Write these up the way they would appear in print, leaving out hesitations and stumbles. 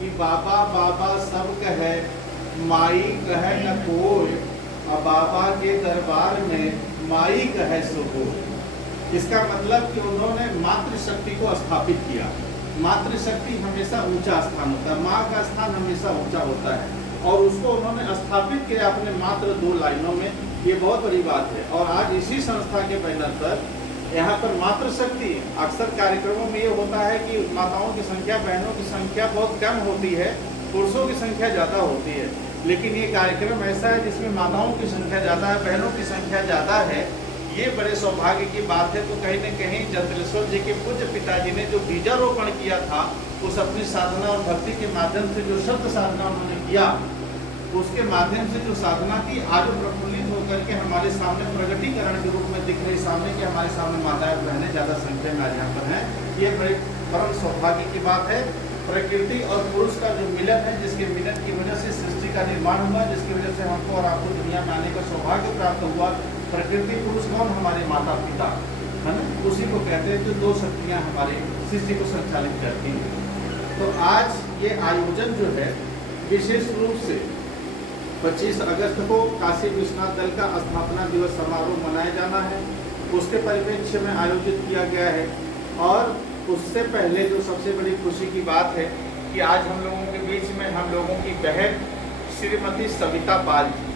कि बाबा बाबा सब कहे माई कहे न कोई, और बाबा के दरबार में माई कहे सो कोई। इसका मतलब कि उन्होंने मातृशक्ति को स्थापित किया। मातृशक्ति हमेशा ऊंचा स्थान होता है, माँ का स्थान हमेशा ऊंचा होता है, और उसको उन्होंने स्थापित किया अपने मात्र 2 लाइनों में। ये बहुत बड़ी बात है। और आज इसी संस्था के बैनर पर यहाँ पर मातृशक्ति, अक्सर कार्यक्रमों में ये होता है कि माताओं की संख्या, बहनों की संख्या बहुत कम होती है, पुरुषों की संख्या ज़्यादा होती है। लेकिन ये कार्यक्रम ऐसा है जिसमें माताओं की संख्या ज़्यादा है, बहनों की संख्या ज़्यादा है। ये बड़े सौभाग्य की बात है। तो कहीं न कहीं जंतलेश्वर जी के पूज्य पिताजी ने जो बीजारोपण किया था, उस अपनी साधना और भक्ति के माध्यम से जो शब्द साधना उन्होंने किया, उसके माध्यम से जो साधना की, आज प्रफुल्लित होकर के हमारे सामने प्रगटीकरण के रूप में दिख रही सामने कि हमारे सामने माताएं बहनें ज़्यादा संख्या में आज यहाँ पर हैं। ये बड़े परम सौभाग्य की बात है। प्रकृति और पुरुष का जो मिलन है, जिसके मिलन की वजह से सृष्टि का निर्माण हुआ, जिसकी वजह से हमको और आपको दुनिया में आने का सौभाग्य प्राप्त हुआ। प्रकृति पुरुष कौन? हमारे माता पिता, है ना? उसी को कहते हैं जो 2 शक्तियाँ हमारे सृष्टि को संचालित करती हैं। तो आज ये आयोजन जो है विशेष रूप से 25 अगस्त को काशी विश्वनाथ दल का स्थापना दिवस समारोह मनाया जाना है, उसके परिप्रेक्ष्य में आयोजित किया गया है। और उससे पहले जो सबसे बड़ी खुशी की बात है कि आज हम लोगों के बीच में हम लोगों की बहन श्रीमती सविता पाल जी,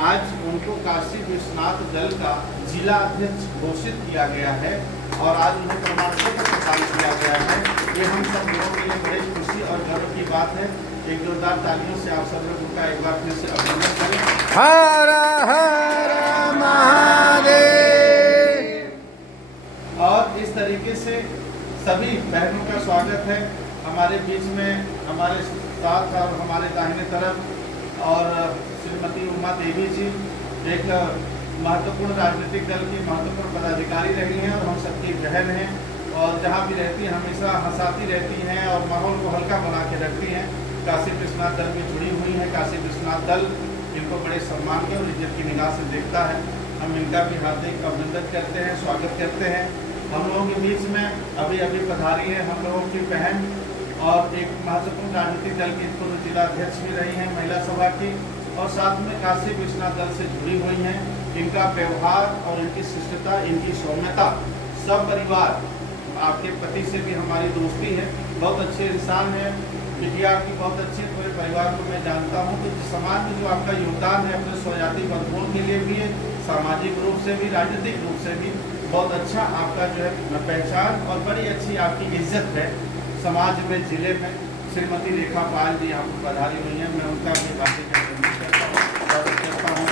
आज उनको काशी विश्वनाथ दल का जिला अध्यक्ष घोषित किया गया है और आज उन्हें प्रमाण पत्र प्रदान किया गया है। ये हम सब लोगों के लिए बड़ी खुशी और गर्व की बात है। एक जोरदार तालियों से आप सब लोगों का एक बार फिर से अभिनंदन करें। हर हर महादेव। और इस तरीके से सभी बहनों का स्वागत है हमारे बीच में, हमारे साथ और हमारे दाहिने तरफ। और श्रीमती उमा देवी जी एक महत्वपूर्ण राजनीतिक दल की महत्वपूर्ण पदाधिकारी रही हैं और हम सबकी बहन हैं, और जहाँ भी रहती हैं हमेशा हंसाती रहती हैं और माहौल को हल्का बना के रखती हैं। काशी विश्वनाथ दल में जुड़ी हुई है। काशी विश्वनाथ दल इनको बड़े सम्मान के और इज्जत की निगाह से देखता है। हम इनका भी हार्दिक अभिनंदन करते हैं, स्वागत करते हैं। हम लोगों के बीच में अभी अभी पधारी है हम लोगों की बहन, और एक महत्वपूर्ण राजनीतिक दल की पूर्व जिला अध्यक्ष भी रही हैं महिला सभा की, और साथ में काशी विश्वनाथ दल से जुड़ी हुई हैं। इनका व्यवहार और इनकी शिष्टता, इनकी सौम्यता, सब परिवार, आपके पति से भी हमारी दोस्ती है, बहुत अच्छे इंसान हैं, बिटिया आपकी बहुत अच्छी है, पूरे परिवार को मैं जानता हूँ। तो समाज में जो आपका योगदान है अपने स्वजाति बंधुओं के लिए भी है, सामाजिक रूप से भी, राजनीतिक रूप से भी बहुत अच्छा आपका जो है पहचान और बड़ी अच्छी आपकी इज्जत है समाज में, जिले में। श्रीमती रेखा पाल जी यहाँ पर पधारी हुई हैं, मैं उनका भी हार्दिक अभिनंदन करता हूँ।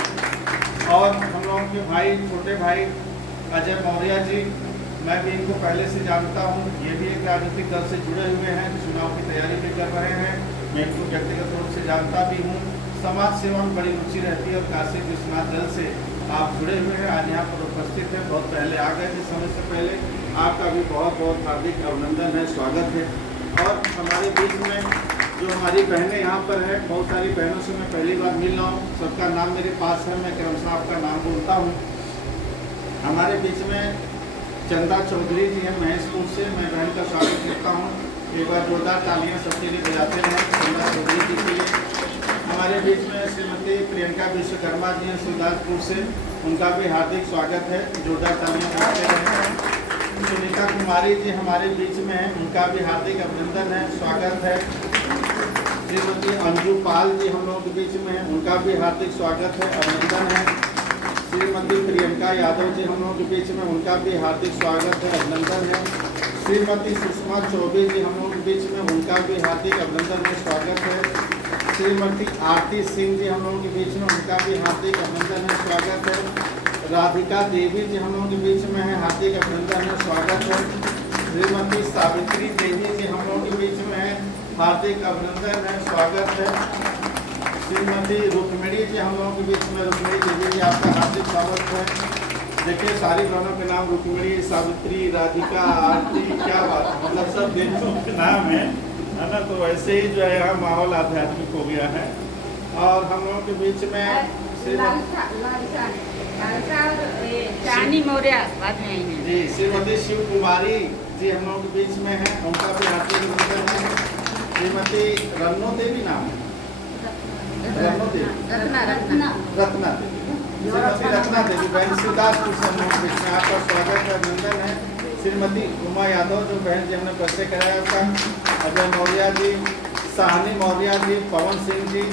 और हम लोगों के भाई, छोटे भाई अजय मौर्य जी, मैं भी इनको पहले से जानता हूँ। ये भी एक राजनीतिक दल से जुड़े हुए हैं, चुनाव की तैयारी भी कर रहे हैं। मैं इनको व्यक्तिगत रूप से जानता भी हूँ। समाज सेवा में बड़ी रुचि रहती है और काशी विश्वनाथ दल से आप जुड़े हुए हैं, आज यहाँ पर उपस्थित हैं। बहुत पहले आ गए थे, समय से पहले। आपका भी बहुत बहुत हार्दिक अभिनंदन है, स्वागत है। और हमारे बीच में जो हमारी बहनें यहाँ पर हैं, बहुत सारी बहनों से मैं पहली बार मिल रहा हूँ। सबका नाम मेरे पास है, मैं क्रमशः आपका नाम बोलता हूँ। हमारे बीच में चंदा चौधरी जी हैं महेशपुर से, मैं बहन का स्वागत करता हूँ। एक बार जोरदार तालियां सबके लिए बजाते हैं चंदा चौधरी जी के लिए। हमारे बीच में श्रीमती प्रियंका विश्वकर्मा जी हैं शिवदासपुर से, उनका भी हार्दिक स्वागत है, जोरदार तालियां बजाते हैं। सुनीता कुमारी जी हमारे बीच में हैं, उनका भी हार्दिक अभिनंदन है, स्वागत है। श्रीमती अंजू पाल जी हम लोगों के बीच में हैं, उनका भी हार्दिक स्वागत है, अभिनंदन है। श्रीमती प्रियंका यादव जी हम लोगों के बीच में, उनका भी हार्दिक स्वागत है, अभिनंदन है। श्रीमती सुषमा चौबे जी हम लोगों के बीच में, उनका भी हार्दिक अभिनंदन है, स्वागत है। श्रीमती आरती सिंह जी हम लोगों के बीच में, उनका भी हार्दिक अभिनंदन है, स्वागत है। राधिका देवी जी हम लोगों के बीच में है, हार्दिक अभिनंदन है, स्वागत है। श्रीमती सावित्री देवी जी हम लोगों के बीच में है, हार्दिक अभिनंदन है, स्वागत है। श्रीमती रुक्मिणी जी हम लोगों के बीच में, रुक्मिणी देवी जी आपका हार्दिक स्वागत है। देखिए सारी बहनों के नाम रुक्मिणी, सावित्री, राधिका, आरती, क्या बात है, मतलब सब देवियों के नाम है ना। तो ऐसे ही जो है यहाँ माहौल आध्यात्मिक हो गया है। और हम लोगों के बीच में चानी मौर्य बाद में आई हैं जी, श्रीमती शिव कुमारी जी हम लोगों के बीच में है, उनका भी हार्दिक अभिनंदन है। श्रीमती रन्नो देवी नाम है, रत्ना देवी, रत्ना रत्ना रत्ना देवी, श्रीमती रत्ना देवी बहन शिवदासपुर से हम लोग में आपका स्वागत है, अभिनंदन है। श्रीमती उमा यादव जो बहन जी हमने परिचय कराया उसका, अजय मौर्य जी, साहनी मौर्य जी, पवन सिंह जी,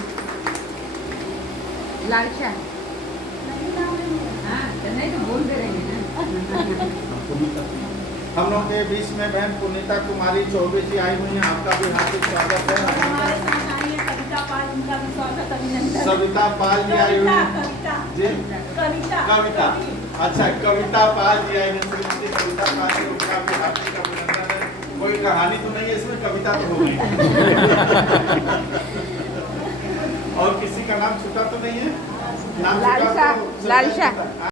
लालचा। हाँ तो नहीं तो बोल दे रहे हैं ना। हम लोग के बीच में बहन पुनीता कुमारी चौबे जी आई हुई हैं, आपका भी हार्दिक स्वागत है। हमारे साथ आई है कविता पाल, उनका भी स्वागत अभिनंदन। सविता पाल जी आई हुई हैं, कविता जी कविता कविता, अच्छा कविता पाल जी आई हैं, श्रीमती कविता पाल जी, उनका भी हार्दिक अभिनंदन है। कोई कहानी तो नहीं है इसमें, कविता तो हो गई। और किसी का नाम छूटा तो नहीं है? नाम छूटा तो लालसा।